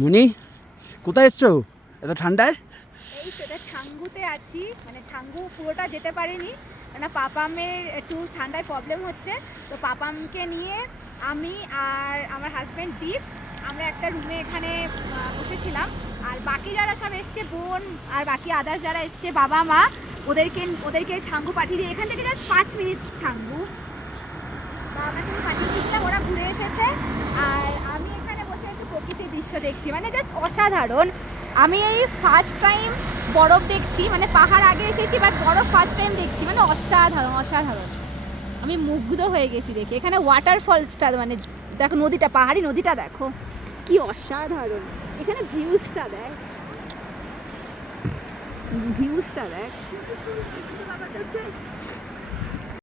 মনি, কোথায় এসছো এত ঠান্ডায়? এই সেটা ছাঙ্গুতে আছি, মানে ছাঙ্গু পুরোটা যেতে পারিনি, মানে পাপামের একটু ঠান্ডায় প্রবলেম হচ্ছে। তো পাপামকে নিয়ে আমি আর আমার হাজব্যান্ড দীপ আমরা একটা রুমে এখানে বসেছিলাম। আর বাকি যারা সব এসছে, বোন আর বাকি আদার্স যারা এসছে, বাবা মা, ওদেরকে ছাঙ্গু পাঠিয়ে দিয়ে এখান থেকে জাস্ট 5 মিনিট ছাঙ্গু, বা আমরা কিন্তু পাঠিয়ে দিয়েছিলাম, ওরা ঘুরে এসেছে। আর আমি এখানে বসে একটু প্রকৃতির দৃশ্য দেখছি, মানে জাস্ট অসাধারণ। আমি এই ফার্স্ট টাইম বরফ দেখছি, মানে পাহাড় আগে এসেছি বাট বরফ ফার্স্ট টাইম দেখছি, মানে অসাধারণ অসাধারণ। আমি মুগ্ধ হয়ে গেছি দেখে। এখানে ওয়াটারফলসটা, মানে দেখো নদীটা, পাহাড়ি নদীটা দেখো কি অসাধারণ। এখানে ভিউজটা দেখ, ভিউজটা দেখ। ব্যাপারটা হচ্ছে